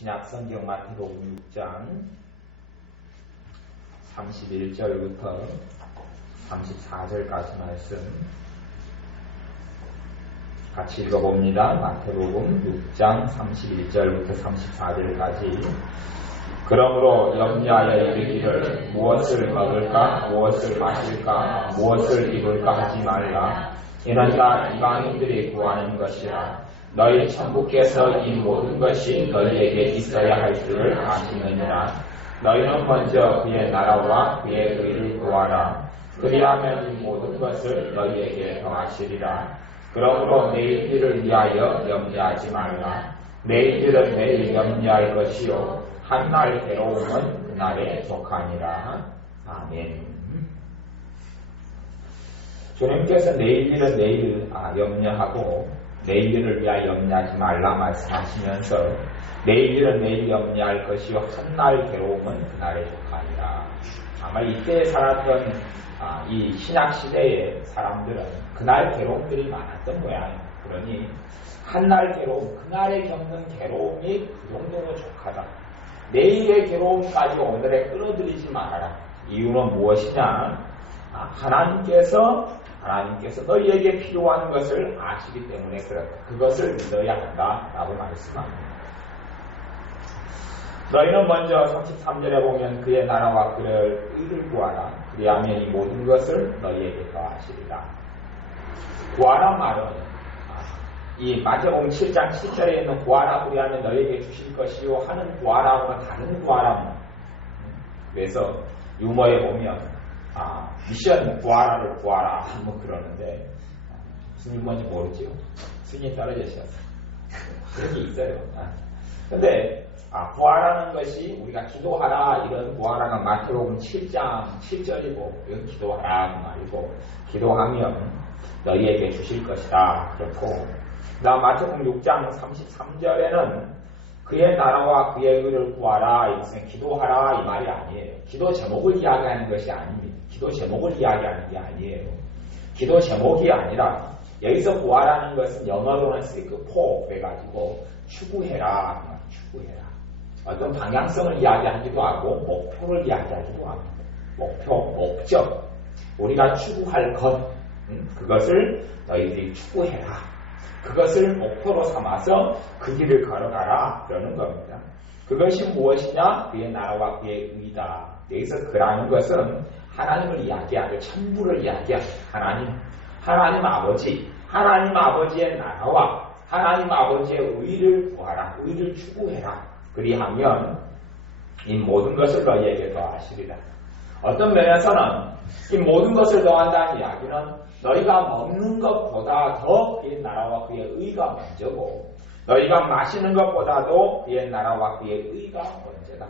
신약 성경 마태복음 6장 31절부터 34절까지 말씀 같이 읽어봅니다. 마태복음 6장 31절부터 34절까지. 그러므로 염려하여 이르기를 무엇을 먹을까 무엇을 마실까 무엇을 입을까 하지 말라. 이는 다 이방인들이 구하는 것이라. 너희 천부께서 이 모든 것이 너희에게 있어야 할 줄을 아시느니라. 너희는 먼저 그의 나라와 그의 의를 구하라. 그리하면 이 모든 것을 너희에게 더하시리라. 그러므로 내일 일을 위하여 염려하지 말라. 내일 일은 내일 염려할 것이요 한날 괴로움은 그날에 족하니라. 아멘. 주님께서 내일 일은 내일 염려하고 내일 일을 위하여 염려하지 말라 말씀하시면서 내일 일은 내일 염려할 것이요 한날 괴로움은 그날에 족하니라. 아마 이때 살았던 이 신약시대의 사람들은 그날 괴로움들이 많았던 모양이에요. 그러니 한날 괴로움, 그날에 겪는 괴로움이 그 정도로 족하다. 내일의 괴로움까지 오늘에 끌어들이지 말아라. 이유는 무엇이냐? 하나님께서 너희에게 필요한 것을 아시기 때문에 그렇다. 그것을 믿어야 한다라고 말씀합니다. 너희는 먼저 33절에 보면 그의 나라와 그의 의를 구하라. 그리하면 이 모든 것을 너희에게 더하시리라. 구하라 말은 이 마태복음 7장 7절에 있는 구하라 그리하면 너희에게 주실 것이요 하는 구하라와는 다른 구하라. 그래서 유머에 보면 미션 구하라를 구하라 뭐 그러는데 무슨 유머인지 모르죠. 순위 떨어지셨어요. 그런 게 있어요. 근데 구하라는 것이 우리가 기도하라 이런 구하라가 마태복음 7장 7절이고 이건 기도하라 그 말이고 기도하면 너희에게 주실 것이다 그렇고 그다음 마태복음 6장 33절에는 그의 나라와 그의 의를 구하라 이것은 기도하라 이 말이 아니에요. 기도 제목을 이야기하는 것이 아닙니다. 기도 제목을 이야기하는 게 아니에요. 기도 제목이 아니라 여기서 구하라는 것은 영어로는 seek for 그래가지고 추구해라. 어떤 방향성을 이야기하기도 하고 목표를 이야기하기도 하고 목적 우리가 추구할 것 그것을 너희들이 추구해라. 그것을 목표로 삼아서 그 길을 걸어가라 그러는 겁니다. 그것이 무엇이냐? 그의 나라와 그의 의다. 여기서 그라는 것은 하나님을 이야기하고 천부를 이야기하고 하나님 아버지의 나라와 하나님 아버지의 의를 구하라. 의를 추구해라. 그리하면 이 모든 것을 너희에게 더하시리라. 어떤 면에서는 이 모든 것을 더한다는 이야기는 너희가 먹는 것보다 더 그의 나라와 그의 의가 먼저고 너희가 마시는 것보다도 그의 나라와 그의 의가 먼저다.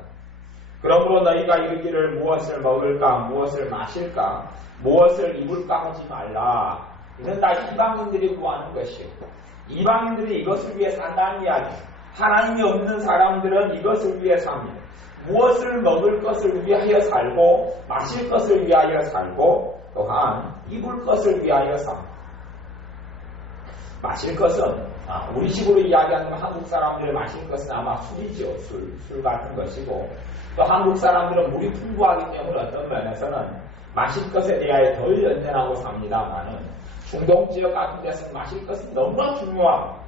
그러므로 너희가 이르기를 무엇을 먹을까 무엇을 마실까 무엇을 입을까 하지 말라. 이는 다 이방인들이 구하는 것이요. 이방인들이 이것을 위해 산다는 이야기. 하나님이 없는 사람들은 이것을 위해 삽니다. 무엇을 먹을 것을 위하여 살고 마실 것을 위하여 살고 또한 입을 것을 위하여 삽니다. 마실 것은 우리 식으로 이야기하는 한국 사람들이 마실 것은 아마 술이죠. 술 같은 것이고 또 한국 사람들은 물이 풍부하기 때문에 어떤 면에서는 마실 것에 대하여 덜 연연하고 삽니다만은 중동 지역 같은 데서는 마실 것은 너무나 중요합니다.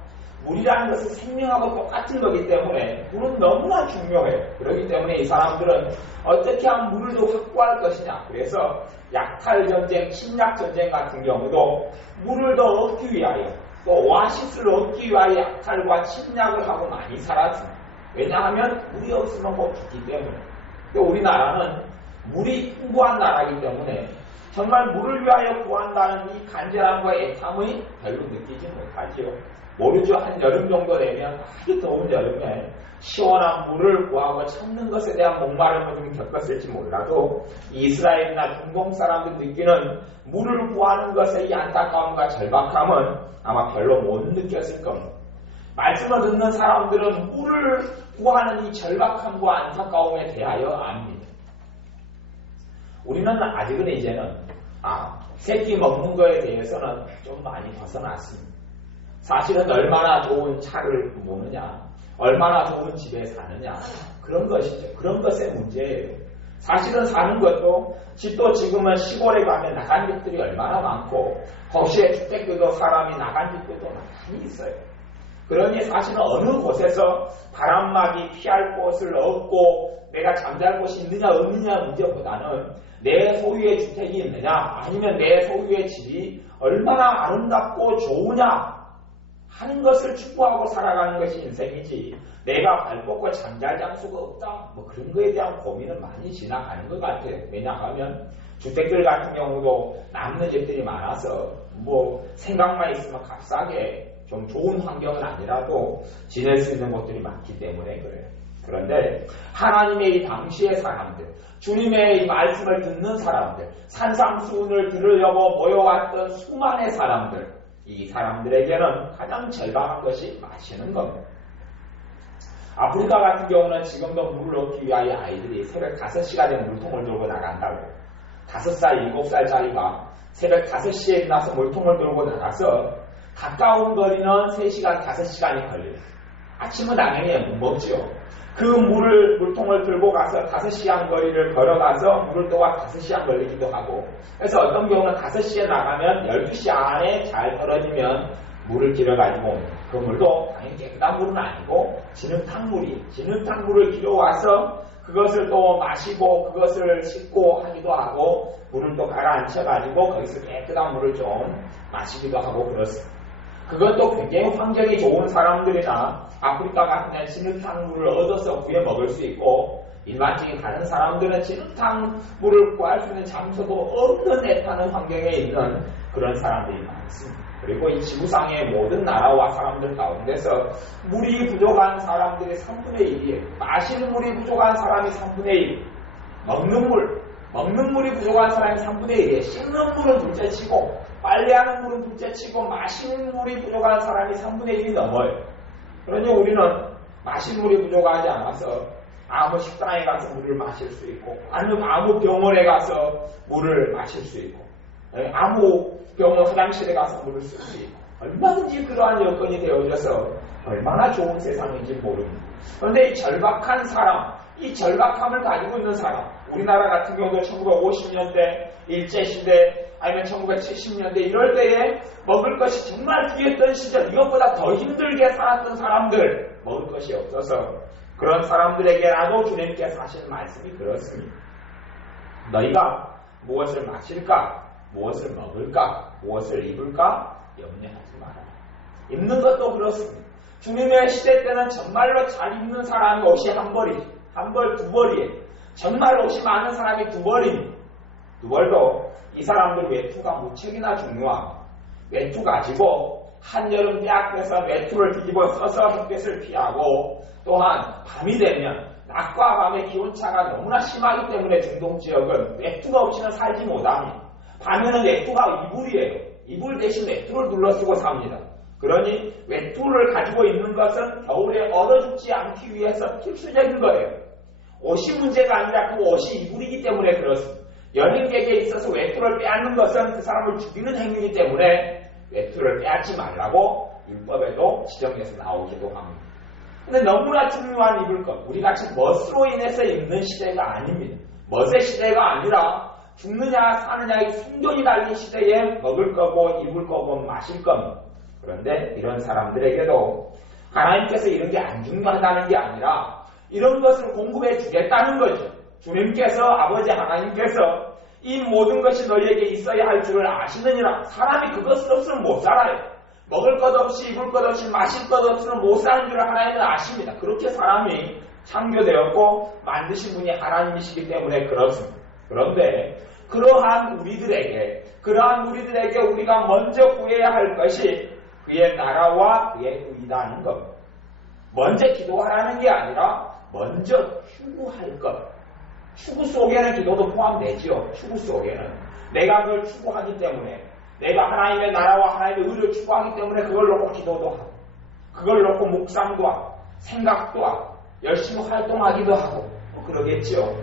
물이라는 것은 생명하고 똑같은 거기 때문에 물은 너무나 중요해요. 그렇기 때문에 이 사람들은 어떻게 하면 물을 더 확보할 것이냐. 그래서 약탈전쟁, 침략전쟁 같은 경우도 물을 더 얻기 위하여 또 오아시스를 얻기 위하여 약탈과 침략을 하고 많이 살았습니다. 왜냐하면 물이 없으면 못 죽기 때문에. 우리나라는 물이 풍부한 나라이기 때문에 정말 물을 위하여 구한다는 이 간절함과 애탐이 별로 느끼지 못하지요. 모르죠. 한 여름 정도 되면 아주 더운 여름에 시원한 물을 구하고 찾는 것에 대한 목마름을 좀 겪었을지 몰라도 이스라엘이나 중동 사람들 느끼는 물을 구하는 것의 이 안타까움과 절박함은 아마 별로 못 느꼈을 겁니다. 말씀을 듣는 사람들은 물을 구하는 이 절박함과 안타까움에 대하여 압니다. 우리는 아직은 이제는 새끼 먹는 거에 대해서는 좀 많이 벗어났습니다. 사실은 얼마나 좋은 차를 모느냐. 얼마나 좋은 집에 사느냐. 그런 것이죠. 그런 것의 문제예요. 사실은 사는 것도 집도 지금은 시골에 가면 나간 집들이 얼마나 많고 거시에 주택들도 사람이 나간 집들도 많이 있어요. 그러니 사실은 어느 곳에서 바람막이 피할 곳을 얻고 내가 잠잘 곳이 있느냐 없느냐 문제보다는 내 소유의 주택이 있느냐 아니면 내 소유의 집이 얼마나 아름답고 좋으냐 하는 것을 추구하고 살아가는 것이 인생이지 내가 발 뻗고 잠잘 장소가 없다 뭐 그런 거에 대한 고민은 많이 지나가는 것 같아요. 왜냐하면 주택들 같은 경우도 남는 집들이 많아서 뭐 생각만 있으면 값싸게 좀 좋은 환경은 아니라도 지낼 수 있는 곳들이 많기 때문에 그래요. 그런데 하나님의 이 당시의 사람들, 주님의 이 말씀을 듣는 사람들, 산상수훈을 들으려고 모여왔던 수많은 사람들, 이 사람들에게는 가장 절박한 것이 마시는 겁니다. 아프리카 같은 경우는 지금도 물을 얻기 위하여 아이들이 새벽 5시가 되면 물통을 들고 나간다고 5살, 7살짜리가 새벽 5시에 일어나서 물통을 들고 나가서 가까운 거리는 3시간, 5시간이 걸려요. 아침은 당연히 못 먹죠. 그 물통을 들고 가서 5시간 거리를 걸어가서 물을 또한 5시간 걸리기도 하고 그래서 어떤 경우는 5시에 나가면 12시 안에 잘 떨어지면 물을 길어가지고 그 물도 당연히 깨끗한 물은 아니고 진흙탕물을 길어와서 그것을 또 마시고 그것을 씻고 하기도 하고 물을 또 가라앉혀가지고 거기서 깨끗한 물을 좀 마시기도 하고 그렇습니다. 그것도 굉장히 환경이 좋은 사람들이나 아프리카 같은 데 진흙탕물을 얻어서 구해 먹을 수 있고 일반적인 다른 사람들은 진흙탕물을 구할 수 있는 장소도 없는 애타는 환경에 있는 그런 사람들이 많습니다. 그리고 이 지구상의 모든 나라와 사람들 가운데서 물이 부족한 사람들이 3분의 1이에요. 마시는 물이 부족한 사람이 3분의 1. 먹는 물이 부족한 사람이 3분의 1이에요. 씻는 물은 둘째치고 빨래하는 물은 둘째치고 마시는 물이 부족한 사람이 3분의 1이 넘어요. 그러니 우리는 마시는 물이 부족하지 않아서 아무 식당에 가서 물을 마실 수 있고 아니면 아무 병원에 가서 물을 마실 수 있고 아무 병원 화장실에 가서 물을 쓸 수 있고 얼마든지 그러한 여건이 되어져서 얼마나 좋은 세상인지 모릅니다. 그런데 이 절박한 사람, 이 절박함을 가지고 있는 사람 우리나라 같은 경우도 1950년대 일제시대 아니면 1970년대 이럴 때에 먹을 것이 정말 귀했던 시절 이것보다 더 힘들게 살았던 사람들 먹을 것이 없어서 그런 사람들에게라도 주님께서 하시는 말씀이 그렇습니다. 너희가 무엇을 마실까? 무엇을 먹을까? 무엇을 입을까? 염려하지 마라. 입는 것도 그렇습니다. 주님의 시대 때는 정말로 잘 입는 사람이 옷이 한 벌이지. 한 벌, 두 벌이에요. 정말 옷이 많은 사람이 두 벌입니다. 두 벌도 이 사람들 외투가 무척이나 중요하고 외투 가지고 한여름 빼앗겨서 외투를 뒤집어 써서 햇볕을 피하고 또한 밤이 되면 낮과 밤의 기온차가 너무나 심하기 때문에 중동 지역은 외투가 없이는 살지 못합니다. 밤에는 외투가 이불이에요. 이불 대신 외투를 둘러쓰고 삽니다. 그러니 외투를 가지고 있는 것은 겨울에 얼어 죽지 않기 위해서 필수적인 거예요. 옷이 문제가 아니라 그 옷이 이불이기 때문에 그렇습니다. 연인에게 있어서 외투를 빼앗는 것은 그 사람을 죽이는 행위이기 때문에 외투를 빼앗지 말라고 율법에도 지정해서 나오기도 합니다. 근데 너무나 중요한 입을 것, 우리같이 멋으로 인해서 입는 시대가 아닙니다. 멋의 시대가 아니라 죽느냐 사느냐의 생존이 달린 시대에 먹을 거고 입을 거고 마실 겁니다. 그런데 이런 사람들에게도 하나님께서 이런 게 안 중요하다는 게 아니라 이런 것을 공급해 주겠다는 거죠. 주님께서 아버지 하나님께서 이 모든 것이 너희에게 있어야 할 줄을 아시느니라. 사람이 그것을 없으면 못 살아요. 먹을 것 없이 입을 것 없이 마실 것 없이는 못 사는 줄을 하나님은 아십니다. 그렇게 사람이 창조되었고 만드신 분이 하나님이시기 때문에 그렇습니다. 그런데 그러한 우리들에게 우리가 먼저 구해야 할 것이 그의 나라와 그의 의라는 것. 먼저 기도하라는 게 아니라 먼저 추구할 것. 추구 속에는 기도도 포함되죠. 추구 속에는. 내가 그걸 추구하기 때문에 내가 하나님의 나라와 하나님의 의를 추구하기 때문에 그걸 놓고 기도도 하고 그걸 놓고 묵상도 하고 생각도 하고 열심히 활동하기도 하고 뭐 그러겠죠.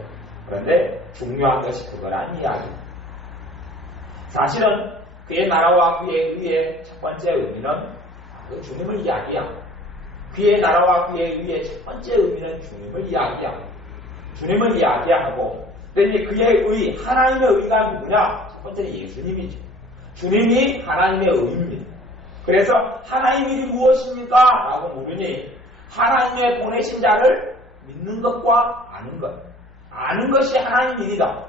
그런데 중요한 것이 그거란 이야기입니다. 사실은 그의 나라와 그의 의의 첫 번째 의미는 그 주님을 이야기합니다. 그의 나라와 그의 의의 첫 번째 의미는 주님을 이야기하고, 주님을 이야기하고, 그런데 그의 의, 하나님의 의가 누구냐? 첫 번째는 예수님이죠. 주님이 하나님의 의입니다. 그래서 하나님의 일이 무엇입니까? 라고 물으니 하나님의 보내신 자를 믿는 것과 아는 것. 아는 것이 하나님의 일이다.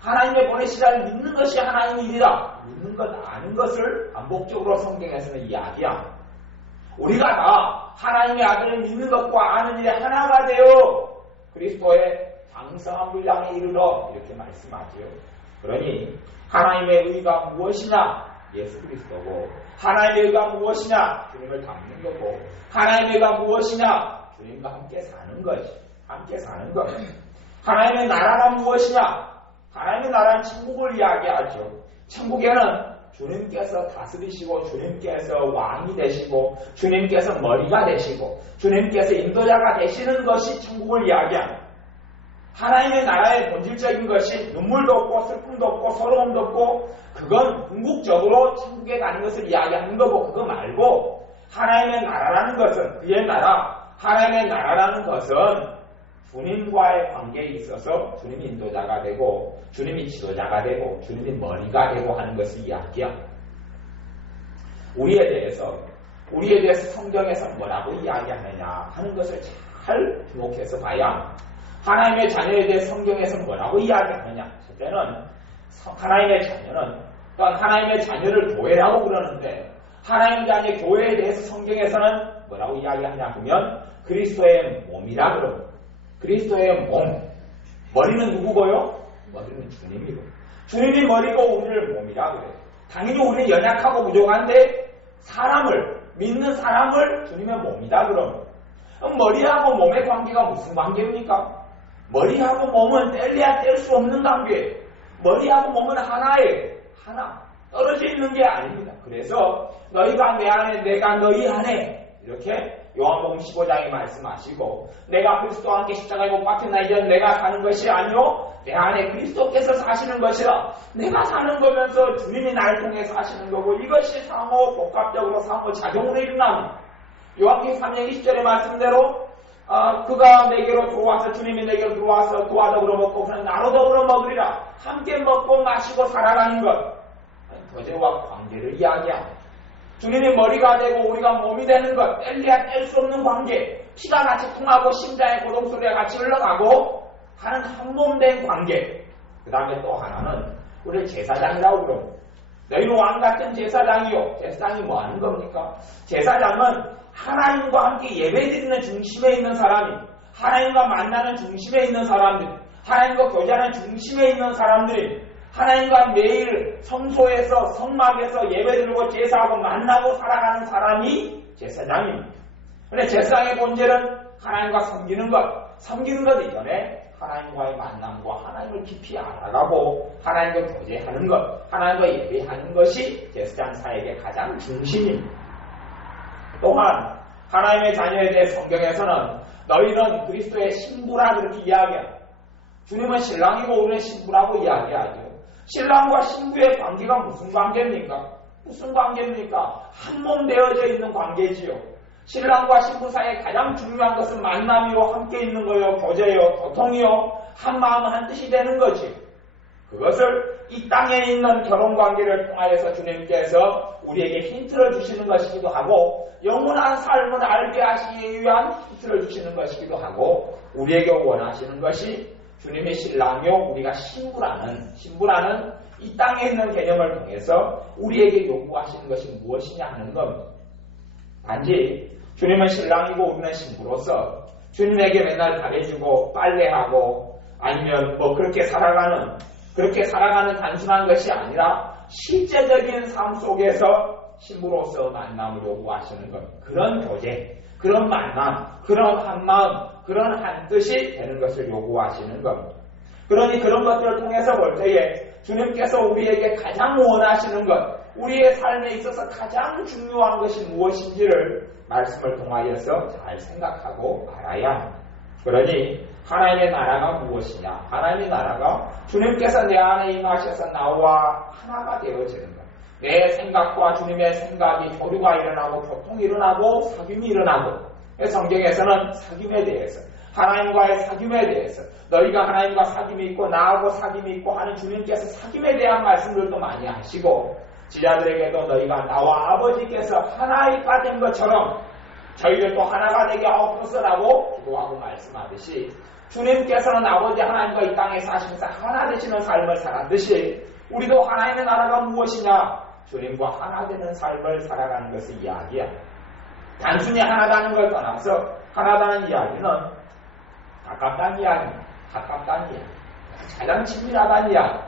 하나님의 보내신 자를 믿는 것이 하나님의 일이다. 믿는 것, 아는 것을 반복적으로 성경에서는 이야기합니다. 우리가 다 하나님의 아들을 믿는 것과 아는 일에 하나가 되어 그리스도의 장성한 분량에 이르러 이렇게 말씀하지요. 그러니 하나님의 의가 무엇이냐? 예수 그리스도고, 하나님의 의가 무엇이냐? 주님을 닮는 거고, 하나님의 의가 무엇이냐? 주님과 함께 사는 것이, 함께 사는 것. 하나님의 나라가 무엇이냐? 하나님의 나라는 천국을 이야기하죠. 천국에는 주님께서 다스리시고, 주님께서 왕이 되시고, 주님께서 머리가 되시고, 주님께서 인도자가 되시는 것이 천국을 이야기합니다. 하나님의 나라의 본질적인 것이 눈물도 없고 슬픔도 없고 서러움도 없고, 그건 궁극적으로 천국에 가는 것을 이야기하는 거고, 그거 말고 하나님의 나라라는 것은, 그의 나라, 하나님의 나라라는 것은 주님과의 관계에 있어서 주님이 인도자가 되고, 주님이 지도자가 되고, 주님이 머리가 되고 하는 것을 이야기합니다. 우리에 대해서 성경에서 뭐라고 이야기하느냐 하는 것을 잘 주목해서 봐야 합니다. 하나님의 자녀에 대해 성경에서 뭐라고 이야기하느냐? 첫째는 하나님의 자녀는, 또한 하나님의 자녀를 교회라고 그러는데, 하나님의 자녀 교회에 대해서 성경에서는 뭐라고 이야기하냐 하면 그리스도의 몸이라 그럽니다. 그리스도의 몸. 머리는 누구고요? 머리는 주님이고, 주님이 머리고 우리를 몸이라 그래요. 당연히 우리는 연약하고 부족한데 믿는 사람을 주님의 몸이다 그럽니다. 그럼 머리하고 몸의 관계가 무슨 관계입니까? 머리하고 몸은 뗄래야 뗄 수 없는 관계예요. 머리하고 몸은 하나예요. 하나. 떨어져 있는 게 아닙니다. 그래서 너희가 내 안에, 내가 너희 안에, 이렇게 요한복음 15장에 말씀하시고, 내가 그리스도와 함께 십자가에 못 박혔나 이전 내가 사는 것이 아니요 내 안에 그리스도께서 사시는 것이라. 내가 사는 거면서 주님이 나를 통해 사시는 거고, 이것이 상호 복합적으로 상호 작용으로 일어납니다. 요한복음 3장 20절의 말씀대로 그가 내게로 들어와서, 주님이 내게로 들어와서 그와 더불어 먹고 그는 나로 더불어 먹으리라. 함께 먹고 마시고 살아가는 것, 교제와 관계를 이야기합니다. 주님이 머리가 되고 우리가 몸이 되는 것, 뗄래야 뗄 수 없는 관계, 피가 같이 통하고 심장의 고동소리가 같이 흘러가고 하는 한몸된 관계. 그 다음에 또 하나는 우리를 제사장이라고 그럽니다. 너희는 왕같은 제사장이요. 제사장이 뭐 하는 겁니까? 제사장은 하나님과 함께 예배드리는 중심에 있는 사람이, 하나님과 만나는 중심에 있는 사람들, 하나님과 교제하는 중심에 있는 사람들이, 하나님과 매일 성소에서 성막에서 예배드리고 제사하고 만나고 살아가는 사람이 제사장입니다. 그런데 제사장의 본질은 하나님과 섬기는 것 이전에 하나님과의 만남과 하나님을 깊이 알아가고 하나님과 교제하는 것, 하나님과 예배하는 것이 제사장 사역의 가장 중심입니다. 또한 하나님의 자녀에 대해 성경에서는 너희는 그리스도의 신부라 그렇게 이야기합니다. 주님은 신랑이고 우리는 신부라고 이야기하죠. 신랑과 신부의 관계가 무슨 관계입니까? 무슨 관계입니까? 한 몸 되어져 있는 관계지요. 신랑과 신부 사이에 가장 중요한 것은 만남이요, 함께 있는 거요, 교제요, 교통이요, 한 마음 한 뜻이 되는 거지. 그것을 이 땅에 있는 결혼관계를 통하여서 주님께서 우리에게 힌트를 주시는 것이기도 하고, 영원한 삶을 알게 하시기 위한 힌트를 주시는 것이기도 하고, 우리에게 원하시는 것이 주님의 신랑이요, 우리가 신부라는 이 땅에 있는 개념을 통해서 우리에게 요구하시는 것이 무엇이냐 하는 겁니다. 단지 주님은 신랑이고 우리는 신부로서 주님에게 맨날 잘해주고 빨래하고 아니면 그렇게 살아가는 단순한 것이 아니라 실제적인 삶 속에서 신부로서 만남을 요구하시는 것, 그런 교제, 그런 만남, 그런 한마음, 그런 한뜻이 되는 것을 요구하시는 겁니다. 그러니 그런 것들을 통해서 볼 때에 주님께서 우리에게 가장 원하시는 것, 우리의 삶에 있어서 가장 중요한 것이 무엇인지를 말씀을 통하여서 잘 생각하고 알아야 합니다. 그러니 하나님의 나라가 무엇이냐? 하나님의 나라가 주님께서 내 안에 임하셔서 나와 하나가 되어지는 것. 내 생각과 주님의 생각이 교류가 일어나고 교통이 일어나고 사귐이 일어나고 성경에서는 사귐에 대해서, 하나님과의 사귐에 대해서, 너희가 하나님과 사귐이 있고 나하고 사귐이 있고 하는 주님께서 사귐에 대한 말씀들도 많이 하시고, 지자들에게도 너희가 나와 아버지께서 하나가 된 것처럼 저희들도 하나가 되게 하옵소서라고 기도하고 말씀하듯이, 주님께서는 아버지 하나님과 이 땅에 사시면서 하나 되시는 삶을 살았듯이 우리도 하나님의 나라가 무엇이냐? 주님과 하나 되는 삶을 살아가는 것을 이야기야. 단순히 하나다는 걸 떠나서 하나다는 이야기는 가깝다는 이야기, 가깝다는 이야기, 가장 친밀하다는 이야기.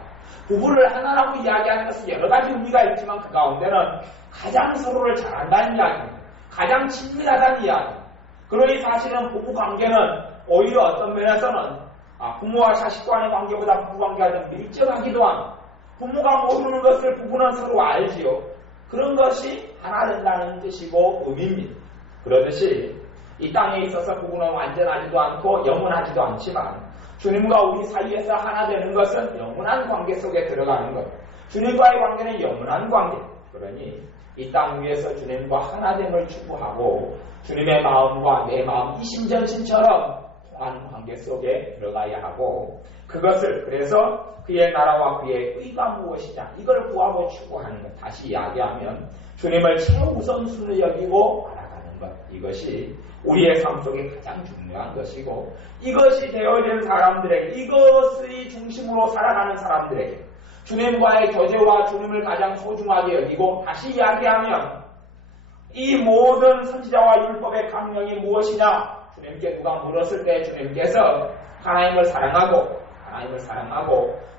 부부를 하나라고 이야기하는 것은 여러 가지 의미가 있지만 그 가운데는 가장 서로를 잘 안다는 이야기입니다. 가장 친밀하다는 이야기. 그러니 사실은 부부 관계는 오히려 어떤 면에서는 부모와 자식 간의 관계보다 부부 관계가 더 밀접하기도 합니다. 부모가 모르는 것을 부부는 서로 알지요. 그런 것이 하나 된다는 뜻이고 의미입니다. 그러듯이 이 땅에 있어서 부부는 완전하지도 않고 영원하지도 않지만 주님과 우리 사이에서 하나 되는 것은 영원한 관계 속에 들어가는 것. 주님과의 관계는 영원한 관계. 그러니 이 땅 위에서 주님과 하나됨을 추구하고 주님의 마음과 내 마음 이심전심처럼 통하는 관계 속에 들어가야 하고, 그것을 그래서 그의 나라와 그의 의가 무엇이냐 이걸 구하고 추구하는 것. 다시 이야기하면 주님을 최우선순위로 여기고 알아가는 것. 이것이 우리의 삶 속에 가장 중요한 것이고, 이것이 되어진 사람들에게, 이것의 중심으로 살아가는 사람들에게 주님과의 교제와 주님을 가장 소중하게 여기고, 다시 이야기하면 이 모든 선지자와 율법의 강령이 무엇이냐? 주님께 누가 물었을 때 주님께서 하나님을 사랑하고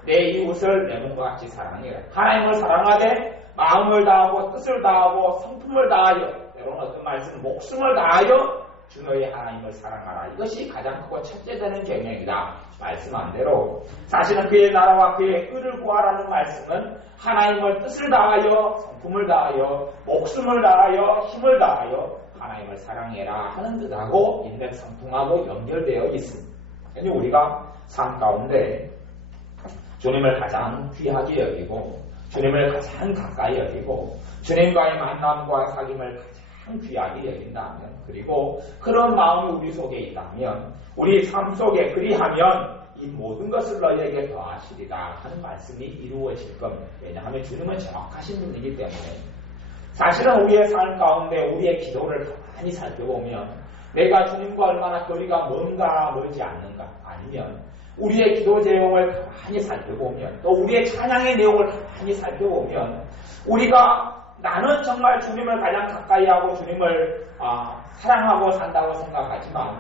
내 이웃을 내 몸과 같이 사랑해라. 하나님을 사랑하되 마음을 다하고 뜻을 다하고 성품을 다하여, 때로는 어떤 말씀은 목숨을 다하여 주 너의 하나님을 사랑하라. 이것이 가장 크고 첫째 되는 계명이다. 말씀한 대로 사실은 그의 나라와 그의 의를 구하라는 말씀은 하나님을 뜻을 다하여 성품을 다하여 목숨을 다하여 힘을 다하여 하나님을 사랑해라 하는 뜻하고 인맥성통하고 연결되어 있습니다. 그러니 우리가 삶 가운데 주님을 가장 귀하게 여기고 주님을 가장 가까이 여기고 주님과의 만남과 사귐을 가장 귀하게 여긴다면, 그리고 그런 마음이 우리 속에 있다면, 우리 삶 속에 그리하면 이 모든 것을 너희에게 더하시리라 하는 말씀이 이루어질 겁니다. 왜냐하면 주님은 정확하신 분이기 때문에. 사실은 우리의 삶 가운데 우리의 기도를 가만히 살펴보면 내가 주님과 얼마나 거리가 먼가 멀지 않는가, 아니면 우리의 기도 제용을 가만히 살펴보면, 또 우리의 찬양의 내용을 가만히 살펴보면, 우리가 나는 정말 주님을 가장 가까이 하고 주님을 사랑하고 산다고 생각하지만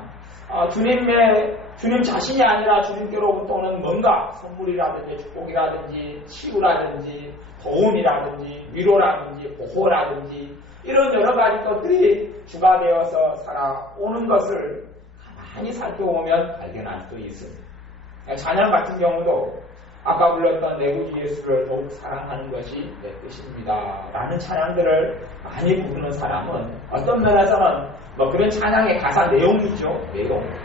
주님 자신이 아니라 주님께로부터 오는 뭔가 선물이라든지 축복이라든지 치유라든지 도움이라든지 위로라든지 보호라든지 이런 여러 가지 것들이 주가 되어서 살아오는 것을 가만히 살펴보면 발견할 수 있습니다. 찬양 같은 경우도 아까 불렀던 내 구주 예수를 더욱 사랑하는 것이 내 뜻입니다 라는 찬양들을 많이 부르는 사람은 어떤 면에서는 그런 찬양의 가사 내용이죠.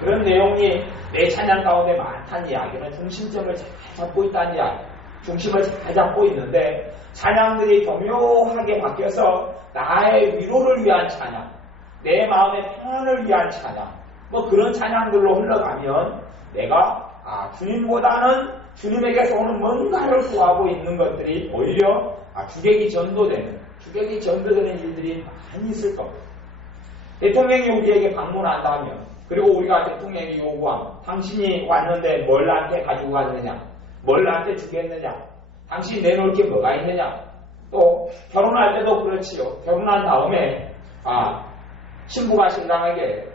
그런 내용이 내 찬양 가운데 많다는 이야기는 중심점을 잘 잡고 있다는 이야기, 중심을 잘 잡고 있는데, 찬양들이 교묘하게 바뀌어서 나의 위로를 위한 찬양, 내 마음의 평안을 위한 찬양, 그런 찬양들로 흘러가면 내가 주님보다는 주님에게서 오는 뭔가를 구하고 있는 것들이 오히려 주객이 전도되는 일들이 많이 있을 겁니다. 대통령이 우리에게 방문한다면, 그리고 우리가 대통령이 요구함, 당신이 왔는데 뭘 나한테 가지고 갔느냐, 뭘 나한테 주겠느냐, 당신이 내놓을 게 뭐가 있느냐. 또 결혼할 때도 그렇지요. 결혼한 다음에 신부가 신랑에게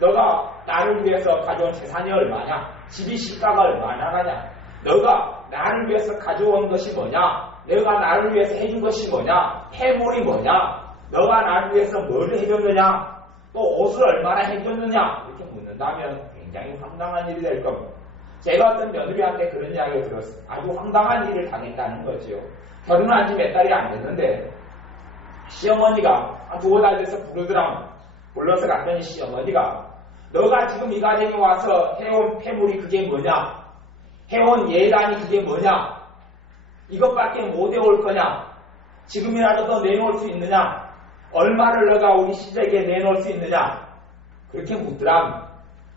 너가 나를 위해서 가져온 재산이 얼마냐, 집이 시가가 얼마나 가냐, 너가 나를 위해서 가져온 것이 뭐냐, 내가 나를 위해서 해준 것이 뭐냐, 해물이 뭐냐, 너가 나를 위해서 뭘 해줬느냐, 또 옷을 얼마나 해줬느냐, 이렇게 묻는다면 굉장히 황당한 일이 될 겁니다. 제가 어떤 며느리한테 그런 이야기를 들었어요. 아주 황당한 일을 당했다는 거죠. 결혼한 지 몇 달이 안 됐는데 시어머니가 두어 달 돼서 부르더라고요. 불러서 갔더니 시어머니가 너가 지금 이 가정에 와서 해온 폐물이 그게 뭐냐, 해온 예단이 그게 뭐냐, 이것밖에 못 해올 거냐, 지금이라도 더 내놓을 수 있느냐, 얼마를 너가 우리 시댁에 내놓을 수 있느냐, 그렇게 묻더랍니다.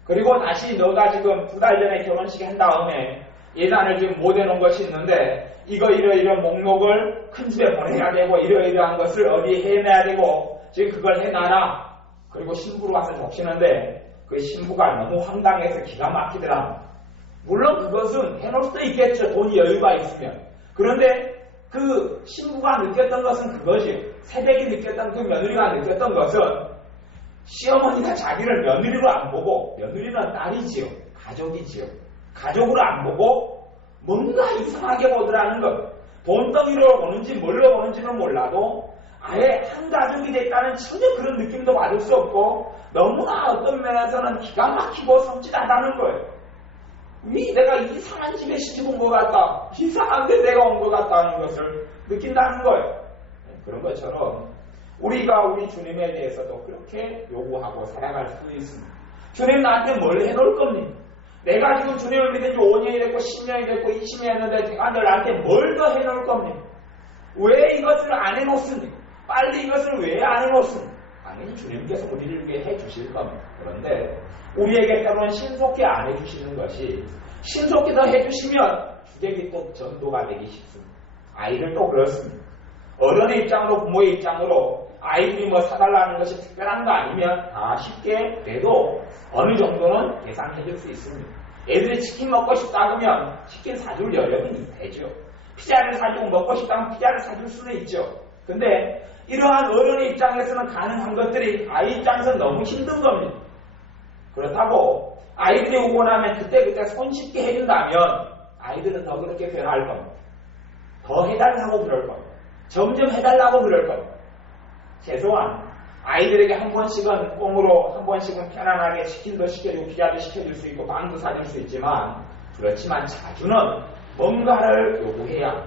그리고 다시 너가 지금 2달 전에 결혼식 한 다음에 예산을 지금 못 해놓은 것이 있는데 이거 이런 목록을 큰 집에 보내야 되고 이러이러한 것을 어디에 해내야 되고 지금 그걸 해놔라. 그리고 신부로 와서 적시는데 그 신부가 너무 황당해서 기가 막히더라. 물론 그것은 해놓을 수도 있겠죠. 돈이 여유가 있으면. 그런데 그 신부가 느꼈던 것은 그것이요. 새댁이 느꼈던 그 며느리가 느꼈던 것은 시어머니가 자기를 며느리로 안 보고 며느리는 딸이지요. 가족이지요. 가족으로 안 보고 뭔가 이상하게 보더라는 것. 돈덩이로 보는지 뭘로 보는지는 몰라도 아예 한 가족이 됐다는 전혀 그런 느낌도 받을 수 없고 너무나 어떤 면에서는 기가 막히고 섬찟하다는 거예요. 왜 내가 이상한 집에 시집 온 것 같다. 이상한 데 내가 온 것 같다는 것을 느낀다는 거예요. 그런 것처럼 우리가 우리 주님에 대해서도 그렇게 요구하고 살아갈 수 있습니다. 주님 나한테 뭘 해놓을 겁니까? 내가 지금 주님을 믿은 지 5년이 됐고 10년이 됐고 20년이 됐는데 제가 나한테 뭘 더 해놓을 겁니까? 왜 이것을 안 해놓습니까? 빨리 이것을 왜 안 해놓습니까? 당연히 주님께서 우리를 위해 해주실 겁니다. 그런데 우리에게 때로는 신속히 안 해주시는 것이 신속히 더 해주시면 주객이 또 전도가 되기 쉽습니다. 아이들도 그렇습니다. 어른의 입장으로 부모의 입장으로 아이들이 뭐 사달라는 것이 특별한 거 아니면 다 쉽게 돼도 어느 정도는 계산해 줄 수 있습니다. 애들이 치킨 먹고 싶다 그러면 치킨 사줄 여력이 되죠. 피자를 사주고 먹고 싶다면 피자를 사줄 수는 있죠. 근데 이러한 어른의 입장에서는 가능한 것들이 아이 입장에서는 너무 힘든 겁니다. 그렇다고 아이들이 오고 나면 그때 손쉽게 해준다면 아이들은 더 그렇게 변할 겁니다. 더 해달라고 그럴 겁니다. 점점 해달라고 그럴 겁니다. 최소한 아이들에게 한 번씩은 꽁으로 한 번씩은 편안하게 치킨도 시켜주고 피자도 시켜줄 수 있고 빵도 사줄 수 있지만 그렇지만 자주는 뭔가를 요구해야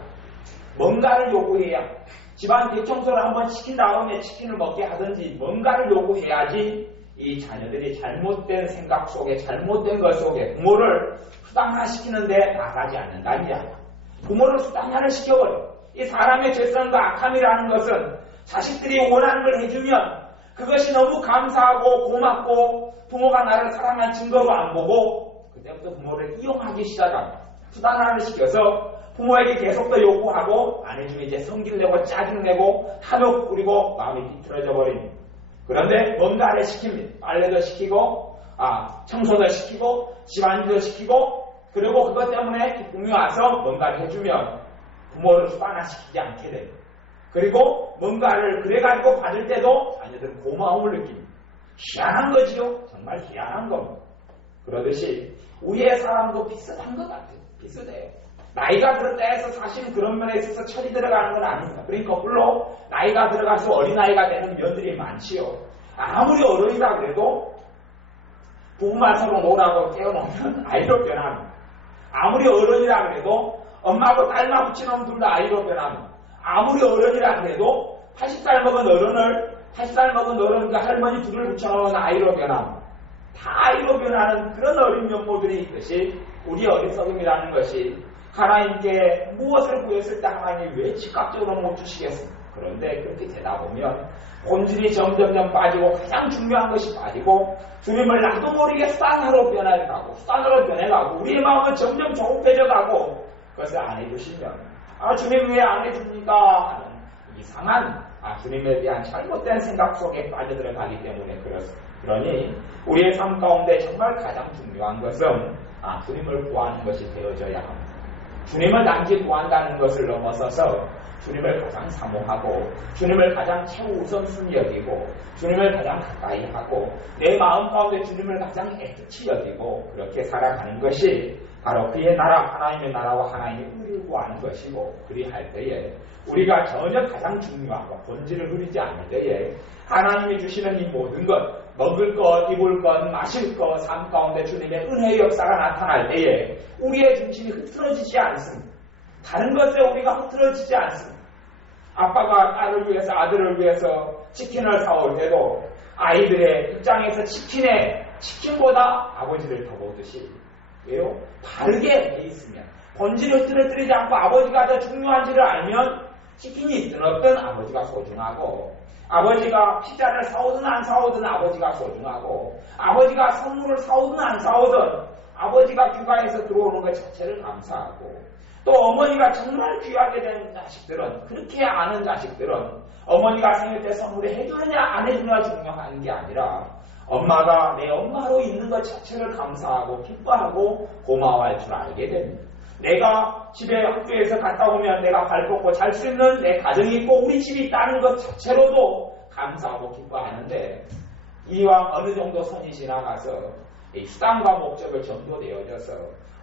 집안 대청소를 한번 시킨 다음에 치킨을 먹게 하든지 뭔가를 요구해야지 이 자녀들이 잘못된 생각 속에 잘못된 것 속에 부모를 수당화시키는데 나가지 않는다는 이야기야. 부모를 수당화를 시켜버려. 이 사람의 죄성과 악함이라는 것은 자식들이 원하는 걸 해주면 그것이 너무 감사하고 고맙고 부모가 나를 사랑한 증거로 안 보고 그때부터 부모를 이용하기 시작합니다. 수단화를 시켜서 부모에게 계속 더 요구하고 안 해주면 이제 성질 내고 짜증 내고 탐욕 부리고 마음이 비틀어져 버립니다. 그런데 뭔가를 시킵니다. 빨래도 시키고 청소도 시키고 집안일도 시키고 그리고 그것 때문에 기쁨이 와서 뭔가를 해주면 부모를 수단화시키지 않게 됩니다. 그리고 뭔가를 그래가지고 받을 때도 자녀들은 고마움을 느낍니다. 희한한 거지요. 정말 희한한 겁니다. 그러듯이 우리의 사람도 비슷한 것 같아요. 비슷해요. 나이가 들었다 해서 사실은 그런 면에 있어서 철이 들어가는 건 아닙니다. 그러니까 거꾸로 나이가 들어가서 어린아이가 되는 면들이 많지요. 아무리 어른이라 그래도 부부만 서로 놀라고 깨어놓으면 아이로 변합니다. 아무리 어른이라 그래도 엄마하고 딸만 붙이놓으면 둘 다 아이로 변합니다. 아무리 어른이라 그래도 80살 먹은 어른 그 할머니 둘을 붙여놓은 아이로 변합니다. 다 아이로 변하는 그런 어린 면모들이 있듯이 우리 어리석음이라는 것이 하나님께 무엇을 구했을 때 하나님이 왜 즉각적으로 못 주시겠습니까? 그런데 그렇게 되다 보면 본질이 점점점 빠지고 가장 중요한 것이 빠지고 주님을 나도 모르게 수단으로 변해가고 우리의 마음은 점점 조급해져가고 그것을 안 해주시면 주님 왜 안 해줍니까? 하는 이상한 주님에 대한 잘못된 생각 속에 빠져들어가기 때문에 그렇습니다. 그러니 우리의 삶 가운데 정말 가장 중요한 것은 주님을 구하는 것이 되어져야 합니다. 주님을 단지 구한다는 것을 넘어서서 주님을 가장 사모하고 주님을 가장 최우선순위 여기고 주님을 가장 가까이 하고 내 마음 가운데 주님을 가장 애틋히 여기고 그렇게 살아가는 것이 바로 그의 나라 하나님의 나라와 하나님의 의를 구하는 것이고 그리할 때에 우리가 전혀 가장 중요하고 본질을 흐리지 않을 때에 하나님이 주시는 이 모든 것 먹을 것, 입을 것, 마실 것, 삶 가운데 주님의 은혜의 역사가 나타날 때에 우리의 중심이 흐트러지지 않습니다. 다른 것에 우리가 흐트러지지 않습니다. 아빠가 딸을 위해서 아들을 위해서 치킨을 사올 때도 아이들의 입장에서 치킨보다 아버지를 더 보듯이 왜요? 바르게 돼 있으면 본질을 흐트러뜨리지 않고 아버지가 더 중요한지를 알면 치킨이 있든 없든 아버지가 소중하고, 아버지가 피자를 사오든 안 사오든 아버지가 소중하고, 아버지가 선물을 사오든 안 사오든 아버지가 휴가에서 들어오는 것 자체를 감사하고, 또 어머니가 정말 귀하게 된 자식들은, 그렇게 아는 자식들은 어머니가 생일 때 선물을 해주느냐 안 해주느냐 중요한 게 아니라 엄마가 내 엄마로 있는 것 자체를 감사하고 기뻐하고 고마워할 줄 알게 됩니다. 내가 집에 학교에서 갔다 오면 내가 발 뻗고 잘 수 있는 내 가정이 있고 우리 집이 있다는 것 자체로도 감사하고 기뻐하는데, 이왕 어느 정도 선이 지나가서 이 수단과 목적을 전도되어져서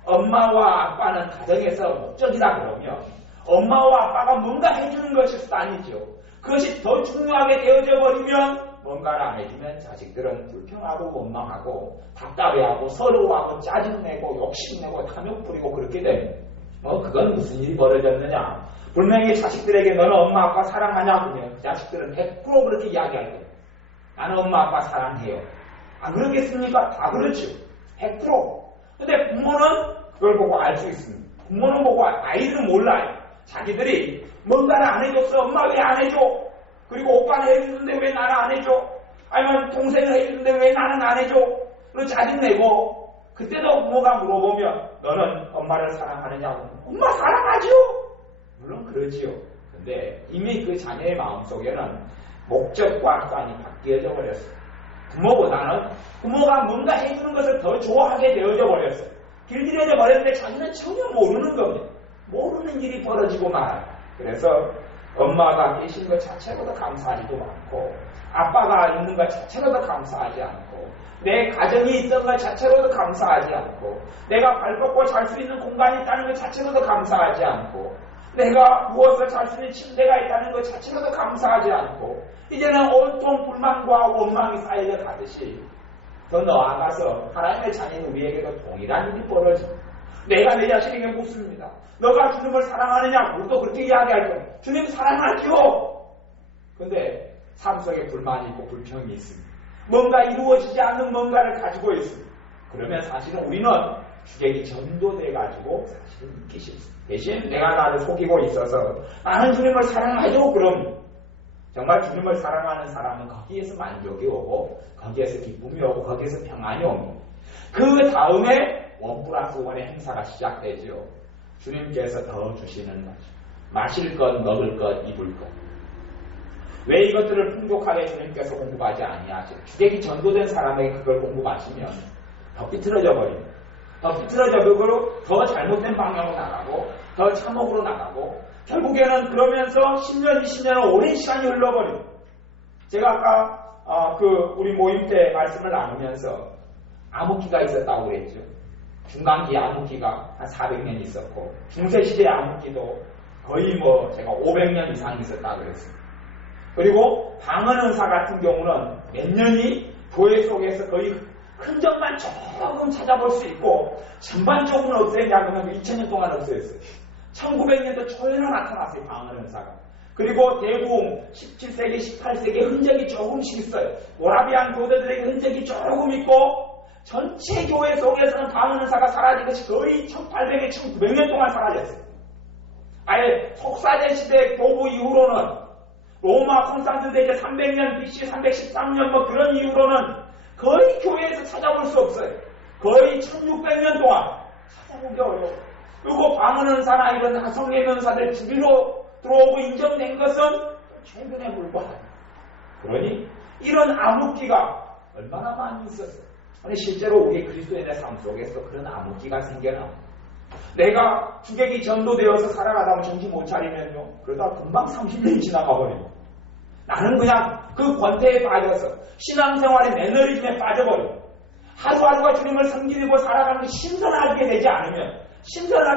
엄마와 아빠는 가정에서 목적이다 그러면 엄마와 아빠가 뭔가 해주는 것이 수단이죠. 그것이 더 중요하게 되어져 버리면 뭔가를 안 해주면 자식들은 불평하고 원망하고 답답해하고 서러워하고 짜증내고 욕심내고 탐욕 부리고 그렇게 됩니다. 그건 무슨 일이 벌어졌느냐. 분명히 자식들에게 너는 엄마 아빠 사랑하냐 그러면 그 자식들은 100% 그렇게 이야기할 거예요. 나는 엄마 아빠 사랑해요. 안 그러겠습니까? 다 그렇죠. 100%. 근데 부모는 그걸 보고 알 수 있습니다. 부모는 보고 아이들은 몰라요. 자기들이 뭔가를 안 해줬어. 엄마 왜 안 해줘? 그리고 오빠는 해주는데 왜 나는 안 해줘? 아니면 동생은 해주는데 왜 나는 안 해줘? 그리고 짜증내고, 그때도 부모가 물어보면 너는 엄마를 사랑하느냐고. 엄마 사랑하죠? 물론 그러지요. 근데 이미 그 자녀의 마음속에는 목적과 수단이 바뀌어져 버렸어요. 부모보다는 부모가 뭔가 해주는 것을 더 좋아하게 되어져 버렸어요. 길들여져 버렸는데 자기는 전혀 모르는 겁니다. 모르는 일이 벌어지고 말아요. 그래서 엄마가 계신 것 자체로도 감사하지도 않고, 아빠가 있는 것 자체로도 감사하지 않고, 내 가정이 있던 것 자체로도 감사하지 않고, 내가 발 뻗고 잘 수 있는 공간이 있다는 것 자체로도 감사하지 않고, 내가 누워서 잘 수 있는 침대가 있다는 것 자체로도 감사하지 않고, 이제는 온통 불만과 원망이 쌓여 가듯이 더 나아가서 하나님의 자녀인 우리에게도 동일한 일이 벌어집니다. 내가 내 자신에게 묻습니다. 너가 주님을 사랑하느냐? 우리도 그렇게 이야기할 거예요. 주님 사랑하죠. 근데 삶 속에 불만이 있고 불평이 있습니다. 뭔가 이루어지지 않는 뭔가를 가지고 있습니다. 그러면 사실은 우리는 주객이 전도돼가지고 사실은 믿기 싫습니다. 대신 내가 나를 속이고 있어서 나는 주님을 사랑하죠. 그럼 정말 주님을 사랑하는 사람은 거기에서 만족이 오고 거기에서 기쁨이 오고 거기에서 평안이 옵니다. 그 다음에 1+1의 행사가 시작되죠. 주님께서 더 주시는 거죠. 마실 것, 먹을 것, 입을 것. 왜 이것들을 풍족하게 주님께서 공급하지 아니하죠? 주객이 전도된 사람에게 그걸 공급하시면 더 삐뚤어져 버립니다. 더 삐뚤어져 그걸로 더 잘못된 방향으로 나가고 더 참혹으로 나가고 결국에는 그러면서 10년, 20년은 오랜 시간이 흘러버립니다. 제가 아까 우리 모임 때 말씀을 나누면서 암흑기가 있었다고 그랬죠. 중간기 암흑기가 한 400년 있었고 중세시대 암흑기도 거의 제가 500년 이상 있었다고 그랬습니다. 그리고 방언은사 같은 경우는 몇 년이 교회 속에서 거의 흔적만 조금 찾아볼 수 있고 전반적으로 없애냐 그러면 2000년 동안 없어졌어요. 1900년도 초에나 나타났어요. 방언은사가. 그리고 대부분 17세기, 18세기 흔적이 조금씩 있어요. 모라비안 교대들에게 흔적이 조금 있고 전체 교회 속에서는 방언은사가 사라진 것이 거의 1800에 1900년 동안 사라졌어요. 아예 속사제 시대 교부 이후로는 로마 콘스탄틴 대제 300년 BC 313년 그런 이후로는 거의 교회에서 찾아볼 수 없어요. 거의 1600년 동안 찾아보기 어려워요. 그리고 방언은사나 이런 하성예면사들 주기로 들어오고 인정된 것은 최근에 불과해요. 그러니 이런 암흑기가 얼마나 많이 있었어요. 아니 실제로 우리 그리스도인의 삶 속에서 그런 암흑기가 생겨나요. 내가 주객이 전도되어서 살아가다 보면 정신 못 차리면요. 그러다 금방 30년이 지나가 버려요. 나는 그냥 그 권태에 빠져서 신앙생활의 매너리즘에 빠져버려요. 하루하루가 주님을 섬기고 살아가는 게 신선하게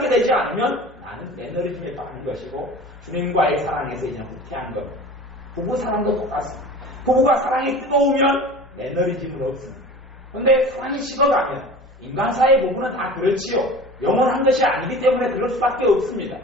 되지 않으면 나는 매너리즘에 빠진 것이고 주님과의 사랑에서 이제 후퇴한 겁니다. 부부 사랑도 똑같습니다. 부부가 사랑이 뜨거우면 매너리즘은 없습니다. 그런데 사랑이 식어가면 인간사의 부분은 다 그렇지요. 영원한 것이 아니기 때문에 그럴 수밖에 없습니다.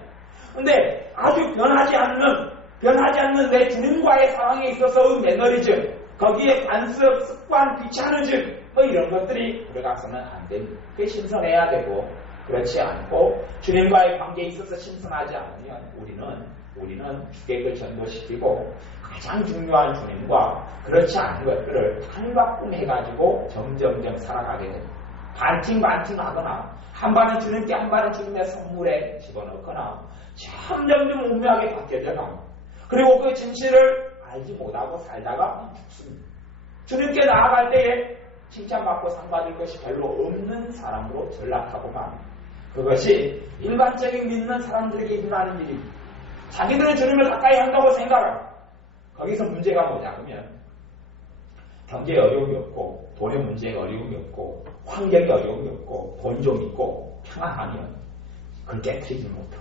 그런데 아주 변하지 않는 내 주님과의 사랑에 있어서의 매너리즘, 거기에 관습, 습관, 귀찮으즘 이런 것들이 들어가서는 안 됩니다. 그게 신선해야 되고 그렇지 않고 주님과의 관계에 있어서 신선하지 않으면 우리는 우리는 주객을 전도시키고 가장 중요한 주님과 그렇지 않은 것들을 탈바꿈해가지고 점점점 살아가게 됩니다. 반팅반팅하거나 한 반은 주님께 한 반은 주님의 선물에 집어넣거나 점점점 운명하게 바뀌어져 갑니다. 그리고 그 진실을 알지 못하고 살다가 죽습니다. 주님께 나아갈 때에 칭찬받고 상받을 것이 별로 없는 사람으로 전락하고 맙니다. 그것이 일반적인 믿는 사람들에게 일어나는 일입니다. 자기들은 주님을 가까이 한다고 생각합니다. 거기서 문제가 뭐냐 하면 경제에 어려움이 없고 돈의 문제에 어려움이 없고 환경에 어려움이 없고 돈 좀 있고 평안하면 그걸 깨트리지 못합니다.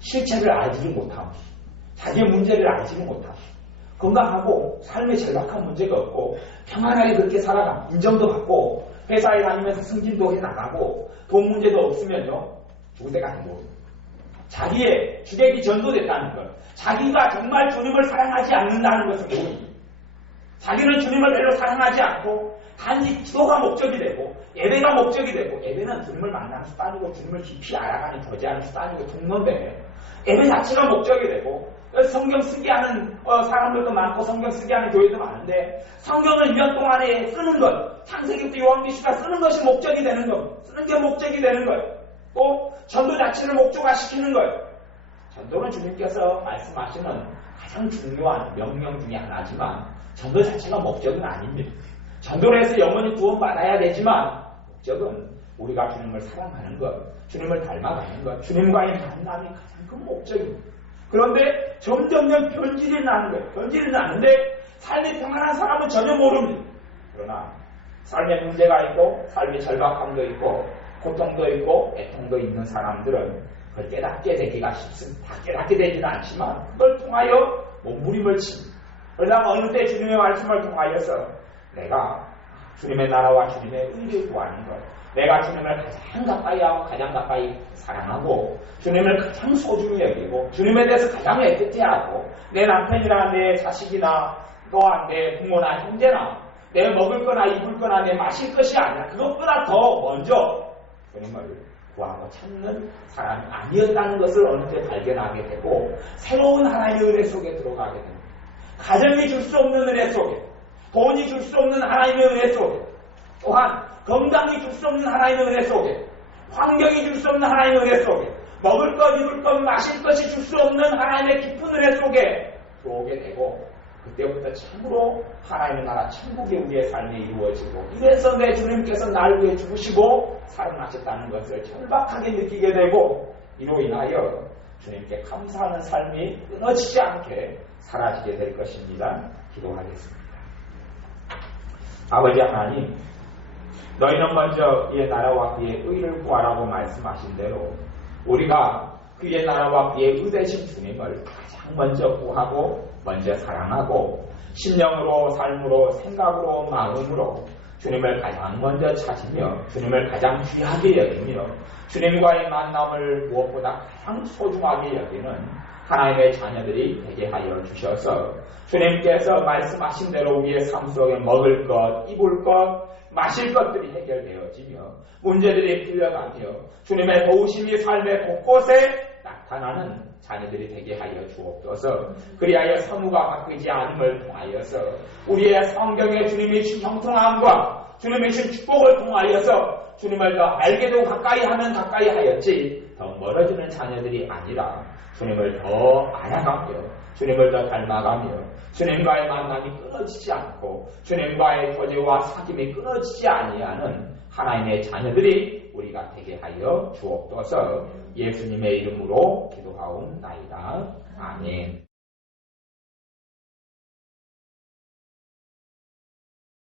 실체를 알지를 못합니다. 자기의 문제를 알지를 못합니다. 건강하고 삶에 절박한 문제가 없고 평안하게 그렇게 살아가 인정도 받고 회사에 다니면서 승진도 해나가고 돈 문제도 없으면요 죽을 때까지 모릅니다. 자기의 주객이 전도됐다는 것, 자기가 정말 주님을 사랑하지 않는다는 것을 모릅니다. 자기는 주님을 별로 사랑하지 않고 단지 기도가 목적이 되고 예배가 목적이 되고 예배는 주님을 만나는 수단이고 주님을 깊이 알아가는 교제하는 수단이고 죽는데 예배 자체가 목적이 되고 성경 쓰게 하는 사람들도 많고 성경 쓰게 하는 교회도 많은데 성경을 1년 동안에 쓰는 것, 창세기부터 요한계시가 쓰는 것이 목적이 되는 것, 쓰는 게 목적이 되는 거예요. 또 전도 자체를 목적화시키는 거예요. 전도는 주님께서 말씀하시는 가장 중요한 명령 중에 하나지만 전도 자체가 목적은 아닙니다. 전도를 해서 영원히 구원받아야 되지만 목적은 우리가 주님을 사랑하는 것, 주님을 닮아가는 것, 주님과의 만남이 가장 큰 목적입니다. 그런데 점점점 변질이 나는 거예요. 변질이 나는데 삶이 평안한 사람은 전혀 모릅니다. 그러나 삶에 문제가 있고 삶의 절박함도 있고 고통도 있고 애통도 있는 사람들은 그걸 깨닫게 되기가 쉽습니다. 다 깨닫게 되지는 않지만 그걸 통하여 몸부림을 칩니다. 그러나 어느 때 주님의 말씀을 통하여서 내가 주님의 나라와 주님의 의를 구하는 것, 내가 주님을 가장 가까이 하고 가장 가까이 사랑하고 주님을 가장 소중히 여기고 주님에 대해서 가장 애틋해하고 내 남편이나 내 자식이나 또한 내 부모나 형제나 내 먹을 거나 입을 거나 내 마실 것이 아니라 그것보다 더 먼저 주님을 구하고 찾는 사람이 아니었다는 것을 어느 때 발견하게 되고 새로운 하나님의 은혜 속에 들어가게 됩니다. 가정이 줄 수 없는 은혜 속에, 돈이 줄 수 없는 하나님의 은혜 속에, 또한 건강이 줄 수 없는 하나님의 은혜 속에, 환경이 줄 수 없는 하나님의 은혜 속에, 먹을 것, 입을 것, 마실 것이 줄 수 없는 하나님의 깊은 은혜 속에 들어오게 되고 그때부터 참으로 하나님의 나라 천국이 우리의 삶에 이루어지고 이래서 내 주님께서 날 위해 죽으시고 살아나셨다는 것을 절박하게 느끼게 되고 이로 인하여 주님께 감사하는 삶이 끊어지지 않게 사라지게 될 것입니다. 기도하겠습니다. 아버지 하나님, 너희는 먼저 그의 나라와 그의 의를 구하라고 말씀하신 대로 우리가 그의 나라와 그의 의되신 주님을 가장 먼저 구하고 먼저 사랑하고 심령으로 삶으로 생각으로 마음으로 주님을 가장 먼저 찾으며 주님을 가장 귀하게 여기며 주님과의 만남을 무엇보다 가장 소중하게 여기는 하나님의 자녀들이 되게 하여 주셔서 주님께서 말씀하신 대로 우리의 삶 속에 먹을 것, 입을 것, 마실 것들이 해결되어지며 문제들이 풀려가며 주님의 도우심이 삶의 곳곳에 나타나는 자녀들이 되게 하여 주옵소서. 그리하여 선우가 바뀌지 않음을 통하여서 우리의 성경에 주님이 신 형통함과 주님의 신 축복을 통하여서 주님을 더 알게 되고 가까이 하면 가까이 하였지 더 멀어지는 자녀들이 아니라 주님을 더 알아가며 주님을 더 닮아가며 주님과의 만남이 끊어지지 않고 주님과의 교제와 사귐이 끊어지지 아니하는 하나님의 자녀들이 우리가 되게 하여 주옵소서. 예수님의 이름으로 기도하옵나이다. 아멘.